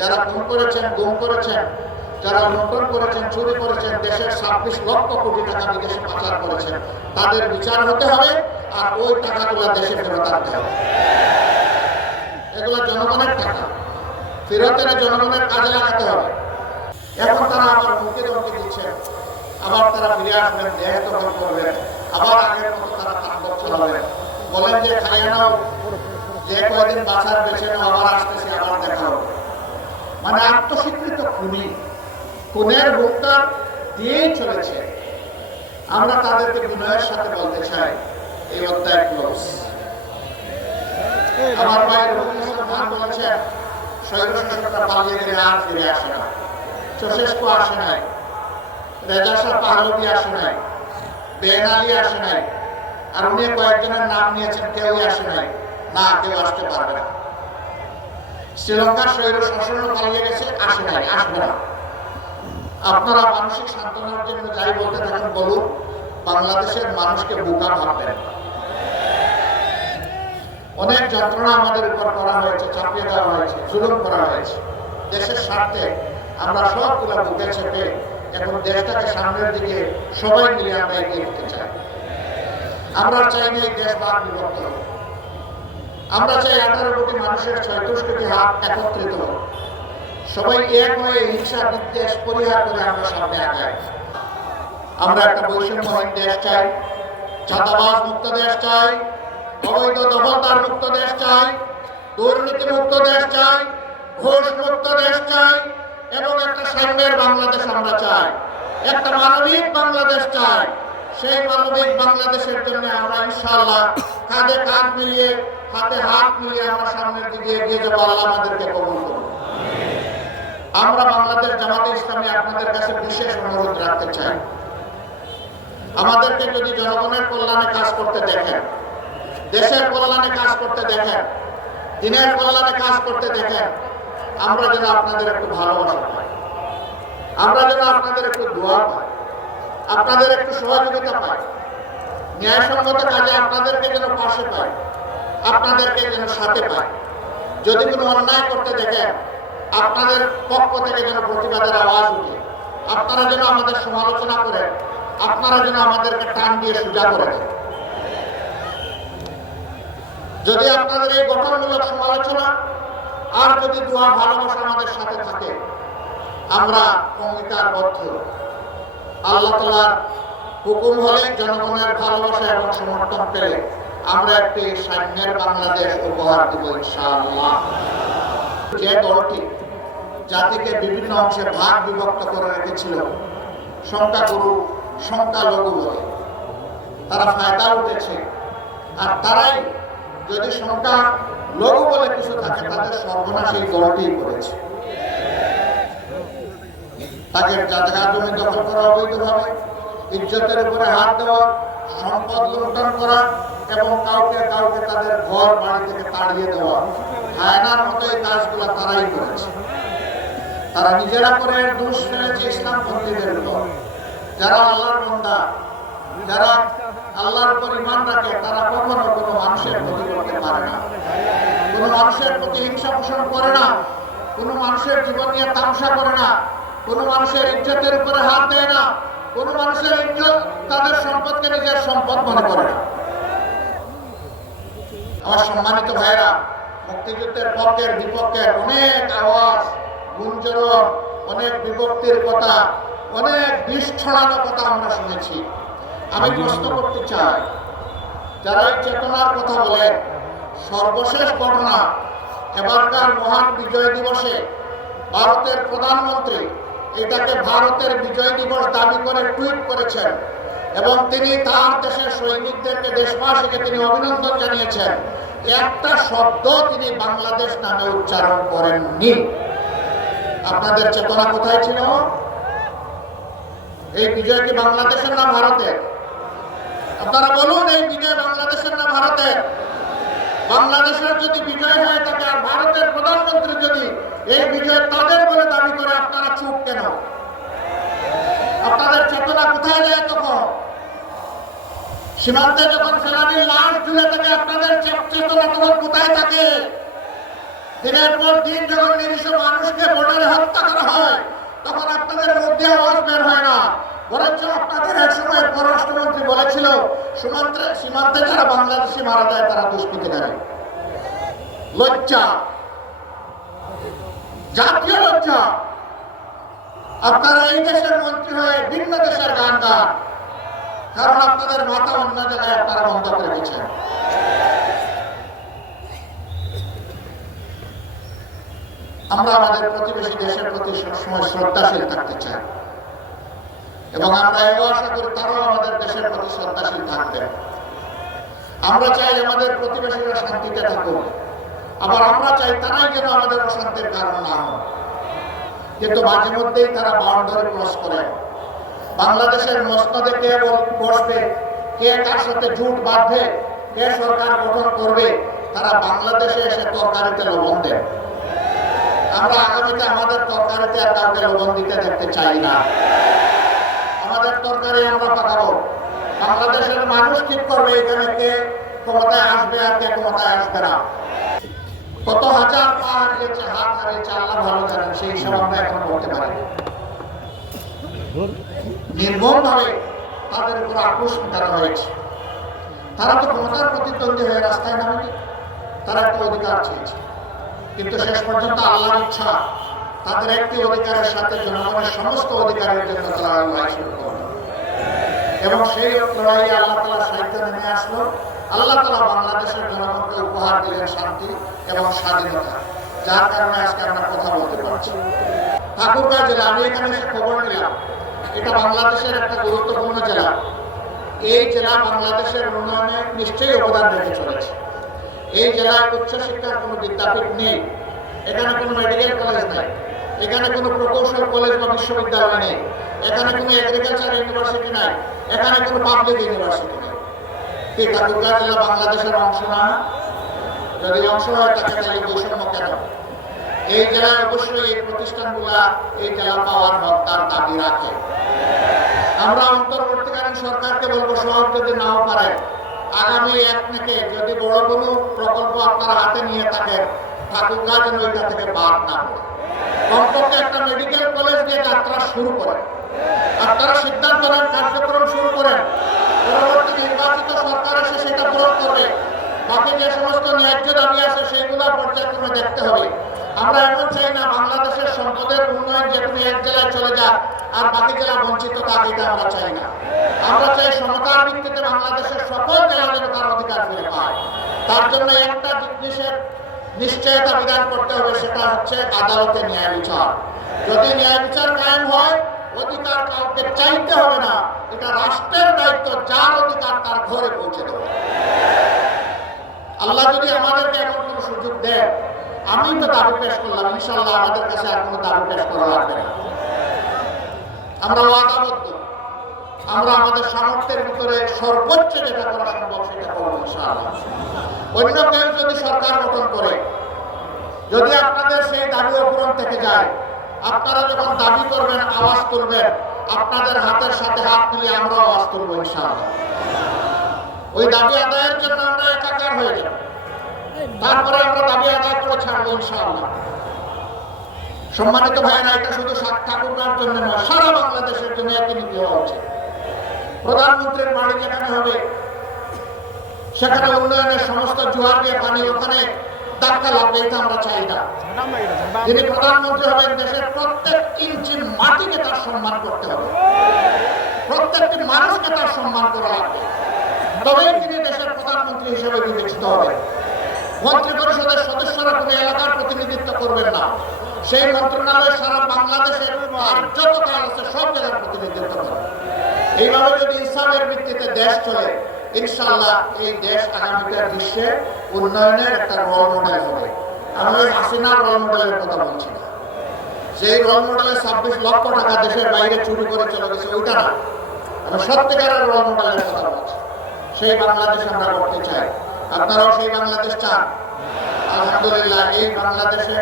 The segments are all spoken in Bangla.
যারা খুন করেছেন, গুম করেছেন, যারা লুণ্ঠন করেছেন, চুরি করেছেন, দেশের ছাব্বিশ লক্ষ কোটি টাকা বিদেশে পাচার করেছেন, তাদের বিচার হতে হবে আর ওই টাকাগুলো দেশে ফেরত আনতে হবে। এগুলো জনগণের টাকা। ফেরত এনে জনগণের কাজে লাগাতে হবে। এখন তারা আবার মুখে ধমকে দিচ্ছেন আবার তারা ফিরে আসবেন দেহ দখল করবেন আবার আগের মতো তারা তাণ্ডব চালাবেন। বলেন যে, খাইয়ে যে কয়দিন বাঁচার বেছে নাও আবার আসতেছে, আবার দেখা হবে মানে আত্মস্বীকৃত খুনি। খুনের মুক্তা দিয়েই চলেছে। আমরা তাদেরকে বিনয়ের সাথে বলতে চাই। এই অধ্যায় ক্লোজ আমার ভাই ইসলাম খান বলেছেন পালিয়ে গেলে আর ফিরে আসে না। চশেষ্ক আসে নাই। রেজা শাহ আসে নাই। বেন আসে নাই। আর উনি কয়েকজনের নাম নিয়েছেন, কেউই আসে নাই। না, কেউ আসতে পারবে না। শ্রীলঙ্কার স্বৈর শাসন পালিয়ে গেছে আসে নাই আসবে না। আপনারা মানসিক সান্ত্বনার জন্য যাই বলতে থাকেন বলুন বাংলাদেশের মানুষকে বোকা ভাববেন অনেক যন্ত্রণা আমাদের উপর করা হয়েছে চাপিয়ে দেওয়া হয়েছে জুলুম করা হয়েছে। দেশের স্বার্থে আমরা সবগুলো বুকে চেপে এখন দেশটাকে সামনের দিকে সবাই মিলে আমরা এগিয়ে নিতে চাই। আমরা চাই না এই দেশ ভাগ বিভক্ত হোক। আমরা চাই আঠারো কোটি মানুষের ছয়ত্রিশ কোটি হাত একত্রিত সবাই এক হয়ে হিংসা বিদ্বেষ পরিহার করে আমরা সামনে আগাই। আমরা একটা বৈষম্যহীন দেশ চাই, চাঁদাবাজ মুক্ত দেশ চাই, অবৈধ দখলদার মুক্ত দেশ চাই, দুর্নীতি মুক্ত দেশ চাই, ঘোষ মুক্ত দেশ চাই, এবং একটা সাম্যের বাংলাদেশ আমরা চাই। একটা মানবিক বাংলাদেশ চাই। সেই মানবিক বাংলাদেশের জন্য আমরা ইনশাআল্লাহ কাঁধে কাঁধ মিলিয়ে হাতে হাত মিলিয়ে আমরা সামনের দিকে এগিয়ে যাব আল্লাহ আমাদেরকে কবুল করুন। আমরা বাংলাদেশ জামাতে ইসলামী আপনাদের কাছে বিশেষ অনুরোধ রাখতে চাই। আমাদেরকে যদি জনগণের কল্যাণে কাজ করতে দেখেন, দেশের কল্যাণে কাজ করতে দেখেন, দিনের কল্যাণে কাজ করতে দেখেন, আমরা যেন আপনাদের একটু ভালোবাসা পাই। আমরা যেন আপনাদের একটু দোয়া পাই। আপনাদের একটু সহযোগিতা পাই। ন্যায়সঙ্গত কাজে আপনাদেরকে যেন পাশে পাই। আপনাদেরকে যেন সাথে পাই যদি কোনো অন্যায় করতে দেখেন, আপনাদের পক্ষ থেকে যেন প্রতিবাদের আওয়াজ উঠে। আপনারা যেন আমাদের সমালোচনা করেন, আপনারা যেন আমাদেরকে টান দিয়ে সোজা করে দেন। যদি আপনাদের এই গঠনমূলক সমালোচনা আর যদি দোয়া ভালোবাসা আমাদের সাথে থাকে, আমরা অঙ্গীকারবদ্ধ। আল্লাহ তালার হুকুম হলে জনগণের ভালোবাসা এবং সমর্থন পেলে আমরা একটি সাম্যের বাংলাদেশ উপহার দেব ইনশাআল্লাহ। যে দলটি জাতিকে বিভিন্ন অংশে ভাগ বিভক্ত করে রেখেছিল, সংখ্যাগুরু, সংখ্যালঘু বলে, তারা ফায়দা উঠেছে আর তারাই যদি সংখ্যা লঘু বলে কিছু থাকে, তাদের সর্বনাশ এই দলটি করেছে। তাকে জায়গা জমি দখল করা অবৈধভাবে, ইজ্জতের উপরে হাত দেওয়া, সম্পদ লুণ্ঠন করা এবং কাউকে কাউকে তাদের ঘর বাড়ি থেকে তাড়িয়ে দেওয়া। হায়নার মতো এই কাজগুলো তারাই করেছে। তারা নিজেরা করে দোষ ফেলেছে ইসলাম পন্থীদের উপর। যারা আল্লাহর বন্দা, যারা আল্লাহর উপর ইমান রাখে, তারা কখনো কোনো মানুষের ক্ষতি করতে পারে না। কোনো মানুষের প্রতি হিংসা পোষণ করে না। কোনো মানুষের জীবন নিয়ে তামসা করে না। কোনো মানুষের ইজ্জতের উপরে হাত দেয় না। কোনো মানুষের ইজ্জত তাদের সম্পদকে নিজের সম্পদ মনে করে না। আমার সম্মানিত ভাইরা মুক্তিযুদ্ধের পক্ষের বিপক্ষের অনেক আওয়াজ গুঞ্জরণ অনেক বিভক্তির কথা, অনেক বিষ কথা আমরা শুনেছি। আমি প্রশ্ন করতে চাই, যারা এই চেতনার কথা বলেন, সর্বশেষ ঘটনা, এবারকার মহান বিজয় দিবসে ভারতের প্রধানমন্ত্রী এটাকে ভারতের বিজয় দিবস দাবি করে টুইট করেছেন। এবং তিনি তার দেশের সৈনিকদেরকে দেশবাসীকে তিনি অভিনন্দন জানিয়েছেন। একটা শব্দ তিনি বাংলাদেশ নামে উচ্চারণ করেননি। আপনাদের চেতনা কোথায় ছিল? এই বিজয় কি বাংলাদেশের না ভারতের আপনারা বলুন, এই বিজয় বাংলাদেশের না ভারতের বাংলাদেশের যদি বিজয় হয়ে থাকে আর ভারতের প্রধানমন্ত্রী যদি এই বিজয় তাদের বলে দাবি করে, আপনারা চুপ কেন? আপনাদের চেতনা কোথায় সীমান্তে যখন সেনানির লাশ ঝুলে থাকে, আপনাদের চেতনা তোমার কোথায় থাকে? দিনের পর দিন যখন নিরীহ মানুষকে বোর্ডারে হত্যা করা হয়, তখন আপনাদের মধ্যে আওয়াজ বের হয় না। আপনাদের এক সময় বলেছিল, সীমান্তে যারা মারা যায়, তারা আপনারা এই দেশের মন্ত্রী হয়ে ভিন্ন দেশের গান গান। কারণ আপনাদের মাথা অন্য জায়গায় আপনারা বন্ধ করে দিচ্ছেন। আমরা আমাদের প্রতিবেশী দেশের প্রতি সবসময় শ্রদ্ধাশীল থাকতে চাই। এবং আমরা এও আশা করি তারাও আমাদের দেশের প্রতি শ্রদ্ধাশীল থাকবে। আমরা চাই আমাদের প্রতিবেশীরা শান্তিতে থাকুক। আবার আমরা চাই তারাই যেন আমাদের অশান্তির কারণ না হয় কিন্তু মাঝে মধ্যেই তারা বাউন্ডারি ক্রস করে। বাংলাদেশের মসনদে কে বসবে? কে কার সাথে জুট বাঁধবে? কে সরকার গঠন করবে? তারা বাংলাদেশে এসে তরকারিতে লবণ দেয়। আমরা আগামীতে আমাদের তরকারিতে আর কাউকে লবণ দিতে দেখতে চাই না। আমাদের তরকারি আমরা পাকাবো। বাংলাদেশের মানুষ ঠিক করবে এখানে কে ক্ষমতায় আসবে আর কে ক্ষমতায় আসবে না। কত হাজার পা হারিয়েছে হাত হারিয়েছে, আল্লাহ ভালো জানেন, সেই হিসাব আমরা এখন বলতে পারি। নির্মম ভাবে তাদের উপর আক্রোশ মেটানো হয়েছে। তারা তো ক্ষমতার প্রতিদ্বন্দ্বী হয়ে রাস্তায় নামেনি। তারা একটা অধিকার চেয়েছে। কিন্তু শেষ পর্যন্ত আল্লাহর ইচ্ছা তাদের একটি অধিকারের সাথে জনগণের সমস্ত অধিকারের জন্য তারা লড়াই শুরু করবে এবং সেই লড়াইয়ে আল্লাহ তালা সাহিত্য নেমে আসলো। আল্লাহ তালা বাংলাদেশের জনগণকে উপহার দিলেন শান্তি এবং স্বাধীনতা, যার কারণে আজকে আমরা কথা বলতে পারছি। ঠাকুরগাঁ জেলা, আমি এখানে খবর নিলাম। এটা বাংলাদেশের একটা গুরুত্বপূর্ণ জেলা। এই জেলা বাংলাদেশের উন্নয়নে নিশ্চয়ই অবদান রেখে চলেছে। এই জেলায় উচ্চশিক্ষার কোনো বিদ্যাপীঠ নেই, এখানে কোনো মেডিকেল কলেজ নেই, এখানে কোনো প্রকৌশল কলেজ বা বিশ্ববিদ্যালয় নেই, এখানে কোনো এগ্রিকালচার ইউনিভার্সিটি নাই, এখানে কোনো পাবলিক ইউনিভার্সিটি নেই। কি ঠাকুরগাঁ জেলা বাংলাদেশের অংশ না? যদি অংশ হয় তাকে তাহলে বৈষম্য কেন এই জেলায় অবশ্যই এই প্রতিষ্ঠানগুলা এই জেলা পাওয়ার হক তার দাবি রাখে। আমরা অন্তর্বর্তীকালীন সরকারকে বলব সব যদি নাও পারে, আগামী এক থেকে যদি বড় কোনো প্রকল্প আপনারা হাতে নিয়ে থাকেন, ঠাকুরগাঁ যেন ওইটা থেকে বাদ না কমপক্ষে একটা মেডিকেল কলেজ দিয়ে যাত্রা শুরু করেন। আপনারা সিদ্ধান্ত নেন, কার্যক্রম শুরু করেন। পরবর্তী নির্বাচিত সরকার এসে সেটা পূরণ করবে। বাকি যে সমস্ত ন্যায্য দাবি আছে, সেগুলো পর্যায়ক্রমে দেখতে হবে। আমরা এমন চাই না, বাংলাদেশের সম্পদের উন্নয়ন যে কোনো এক জেলায় চলে যাক আর বাকি জেলা বঞ্চিত থাক এটা আমরা চাই না। আমরা চাই সমতার ভিত্তিতে বাংলাদেশের সকল জেলা যেন তার অধিকার ফিরে পায়। তার জন্য একটা জিনিসের নিশ্চয়তা বিধান করতে হবে, সেটা হচ্ছে আদালতে ন্যায় বিচার। যদি ন্যায় বিচার কায়েম হয়, অধিকার কাউকে চাইতে হবে না। এটা রাষ্ট্রের দায়িত্ব, যার অধিকার তার ঘরে পৌঁছে দেবে। আল্লাহ যদি আমাদেরকে এমন কোনো সুযোগ দেয় আমি তো দাবি পেশ করলাম ইনশাল্লাহ আমাদের কাছে আর কোনো দাবি পেশ করা লাগবে না। আমরা ওয়াদাবদ্ধ। আমরা আমাদের সামর্থ্যের ভিতরে সর্বোচ্চ যেটা করা সম্ভব সেটা করব অন্য কেউ যদি সরকার গঠন করে, যদি আপনাদের সেই দাবি অপূরণ থেকে যায়, আপনারা যখন দাবি করবেন, আওয়াজ তুলবেন, আপনাদের হাতের সাথে হাত মিলিয়ে আমরাও আওয়াজ তুলবো, ইনশাআল্লাহ। ওই দাবি আদায়ের জন্য আমরা একাকার হয়ে যাব। তারপরে আমরা দাবি আদায় করে ছাড়বো ইনশাআল্লাহ। সম্মানিত ভাইয়েরা, এটা শুধু সাত ঠাকুরগার জন্য নয়, সারা বাংলাদেশের জন্য একই নীতি হওয়া উচিত প্রধানমন্ত্রীর বাড়ি যেখানে হবে, সেখানে উন্নয়নের সমস্ত জোয়ার দিয়ে পানি, ওখানে ধাক্কা লাগবে, এটা আমরা চাই না। যিনি প্রধানমন্ত্রী হবেন, দেশের প্রত্যেক ইঞ্চি মাটিকে তার সম্মান করতে হবে। প্রত্যেকটি মানুষকে তার সম্মান করা লাগবে। তবেই তিনি দেশের প্রধানমন্ত্রী হিসেবে বিবেচিত হবেন। মন্ত্রী পরিষদের সদস্যরা কোনো এলাকার প্রতিনিধিত্ব করবেন না। সেই মন্ত্রণালয় সারা বাংলাদেশের আর যত কাজ আছে, সব জায়গার প্রতিনিধিত্ব করবে। এইভাবে যদি ইসলামের ভিত্তিতে দেশ চলে, ইনশাআল্লাহ এই দেশ বিশ্বে উন্নয়নের একটা রোল মডেল হবে। আমি ওই হাসিনার রোল মডেলের কথা বলছি না। সেই রোল মডেলের ছাব্বিশ লক্ষ টাকা দেশের বাইরে চুরি করে চলে গেছে, ওইটা না। আমি সত্যিকারের রোল মডেলের কথা বলছি। সেই বাংলাদেশ আমরা করতে চাই। আপনারাও সেই বাংলাদেশ চান। আলহামদুলিল্লাহ, এই বাংলাদেশে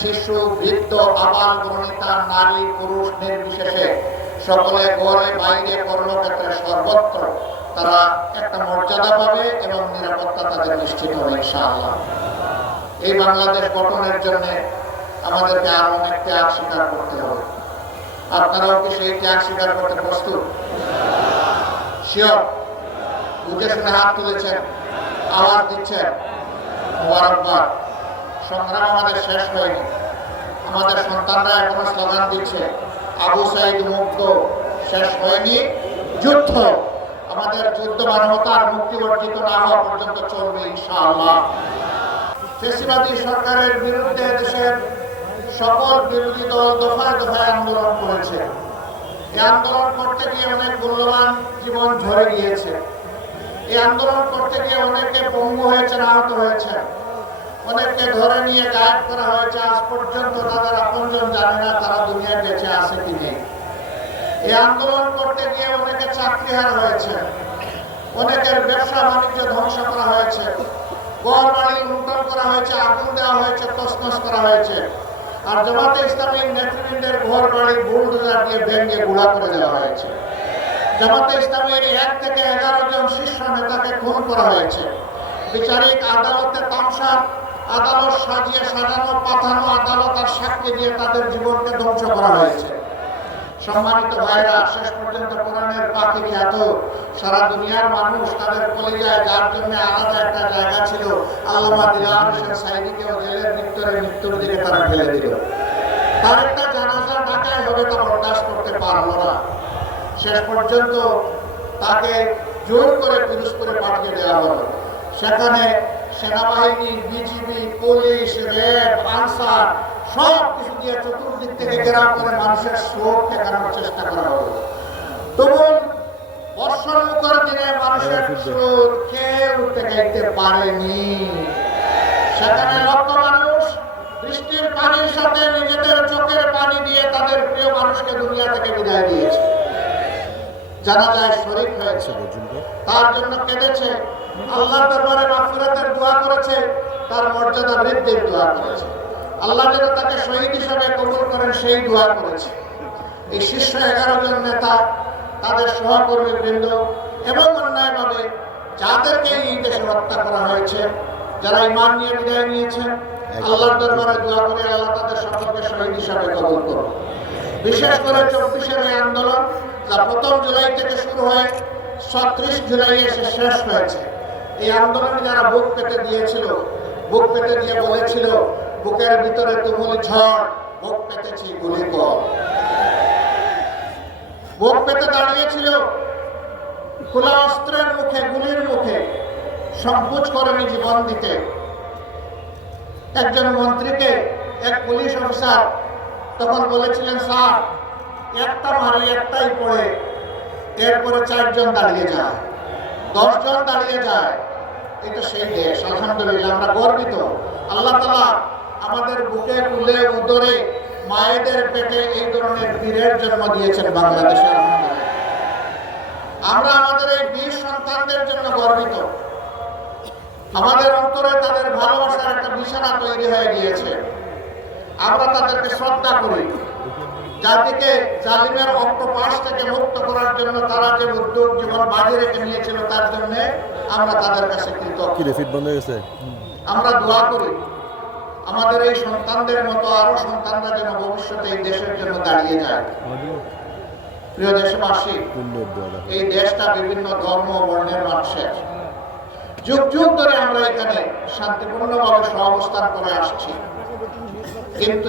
শিশু, বৃদ্ধ, আবাল, বনিতা, নারী, পুরুষ, নির্বিশেষে সকলে ঘরে বাইরে কর্মক্ষেত্রে সর্বত্র তারা একটা মর্যাদা পাবে এবং নিরাপত্তা তাদের নিশ্চিত হবে, ইনশাআল্লাহ। এই বাংলাদেশ গঠনের জন্য আমাদেরকে আরও অনেক ত্যাগ স্বীকার করতে হবে। আপনারাও কি সেই ত্যাগ স্বীকার করতে প্রস্তুত? শিওর শুনে হাত তুলেছেন, আওয়াজ দিচ্ছেন। মোবারকবাদ। সংগ্রাম আমাদের শেষ হয়নি আমাদের সন্তানরা এখনও স্লোগান দিচ্ছে, আবু সাইদ মুক্ত, শেষ হয়নি, যুদ্ধ। আমাদের যুদ্ধ মানবতার মুক্তি অর্জিত না হওয়া পর্যন্ত চলবে ইনশাআল্লাহ। ফেসিবাদী সরকারের বিরুদ্ধে দেশের সকল বিরোধী দল দফায় দফায় আন্দোলন করেছে। এই আন্দোলন করতে গিয়ে অনেক মূল্যবান জীবন ঝরে গিয়েছে। এই আন্দোলন করতে গিয়ে অনেকে পঙ্গু হয়েছে আহত হয়েছে অনেককে ধরে নিয়ে গায়েব করা হয়েছে, আজ পর্যন্ত তাদের আপনজন জানে না তারা দুনিয়ায় বেঁচে আছে কি নেই। এই আন্দোলন করতে গিয়ে অনেকে চাকরি হার হয়েছে, অনেকের ব্যবসা বাণিজ্য ধ্বংস করা হয়েছে করা হয়েছে বিচারিক আদালতে তামসা আদালত সাজিয়ে সাজানো, পাঠানো, আদালত আর সাক্ষী দিয়ে তাদের জীবনকে ধ্বংস করা হয়েছে। সম্মানিত ভাইরা, শেষ পর্যন্ত কোরআনের পাখি খ্যাত। সারা দুনিয়ার মানুষ তাদের যার জন্য আলাদা একটা জায়গা ছিল, আল্লামা হোসেন সাইদিকেও জেলের মৃত্যুরে মৃত্যুর দিকে তারা ফেলে দিল। তার একটা জানাজা ঢাকায় হবে বরদাস্ত করতে পারল না। শেষ পর্যন্ত তাকে জোর করে পিরোজপুরে পাঠিয়ে দেওয়া হলো। সেখানে সেনাবাহিনী বিজিবি পুলিশ র্যাব আনসার সব কিছু দিয়ে চতুর্দিক থেকে ঘেরাও করে মানুষের স্রোত ঠেকানোর চেষ্টা করা হলো। তবুও বর্ষণ মুখর দিনে মানুষের স্রোত কেউ ঠেকাইতে পারেনি। সেখানে লক্ষ মানুষ বৃষ্টির পানির সাথে নিজেদের চোখের পানি দিয়ে তাদের প্রিয় মানুষকে দুনিয়া থেকে বিদায় দিয়েছে। জানা যায় শরীর হয়েছে। তার জন্য কেঁদেছে আল্লাহ দরবারে মাগফিরাতের দোয়া করেছে, তার মর্যাদা বৃদ্ধির দোয়া করেছে। আল্লাহ যেন তাকে শহীদ হিসেবে কবুল করেন, সেই দোয়া করেছে। এই শীর্ষ এগারো জন নেতা, তাদের সহকর্মী বৃন্দ এবং অন্যায়ভাবে যাদেরকে এই দেশে হত্যা করা হয়েছে, যারা ইমান নিয়ে বিদায় নিয়েছেন আল্লাহর দরবারে দোয়া করে আল্লাহ তাদের সকলকে শহীদ হিসাবে কবুল করুন। বিশেষ করে চব্বিশের এই আন্দোলন, যা প্রথম জুলাই থেকে শুরু হয়ে ছত্রিশ জুলাই এসে শেষ হয়েছে। এই আন্দোলনে যারা বুক পেতে দিয়েছিল, বুক পেতে দিয়ে বলেছিল, বুকের ভিতরে তুমুল ঝড়, বুক পেতেছি গুলি কর। বুক পেতে দাঁড়িয়েছিল খোলা অস্ত্রের মুখে, গুলির মুখে সংকোচ করেনি জীবন দিতে। একজন মন্ত্রীকে এক পুলিশ অফিসার তখন বলেছিলেন, স্যার, একটা মারি একটাই পড়ে, এরপরে চারজন দাঁড়িয়ে যায়। দশজন দাঁড়িয়ে যায়। এটা সেই দেশ, আলহামদুলিল্লাহ, আমরা গর্বিত। আল্লাহ তালা আমাদের বুকে কুলে উদরে মায়েদের পেটে এই ধরনের বীরের জন্ম দিয়েছেন বাংলাদেশে আমরা আমাদের এই বীর সন্তানদের জন্য গর্বিত। আমাদের অন্তরে তাদের ভালোবাসার একটা বিছানা তৈরি হয়ে গিয়েছে। আমরা তাদেরকে শ্রদ্ধা করি। জাতিকে জালিমের অক্টোপাস থেকে মুক্ত করার জন্য তারা যে উদ্যোগ জীবন বাজি রেখে নিয়েছিল তার জন্য আমরা তাদের কাছে কৃতজ্ঞ। আমরা দোয়া করি আমাদের এই সন্তানদের মতো আরও সন্তানরা যেন ভবিষ্যতে এই দেশের জন্য দাঁড়িয়ে যায়। প্রিয় দেশবাসী এই দেশটা বিভিন্ন ধর্ম বর্ণের মানুষের। যুগ যুগ ধরে আমরা এখানে শান্তিপূর্ণভাবে সহাবস্থান করে আসছি। কিন্তু